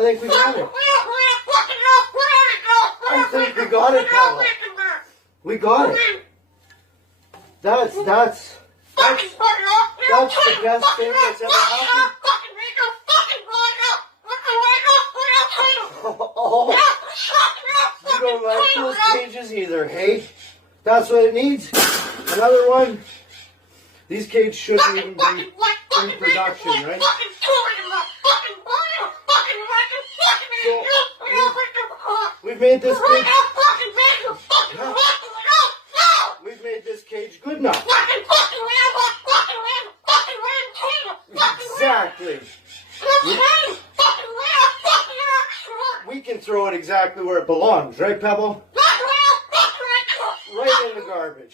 I think we got it. I think we got it, Pebble. We got it. That's the best thing that's ever happened. Oh, you don't like those cages either, hey? That's what it needs. Another one. These cages shouldn't even be in production, right? So, we've made this big. We've made this cage good enough. Exactly. We can throw it exactly where it belongs, right, Pebble? Right in the garbage.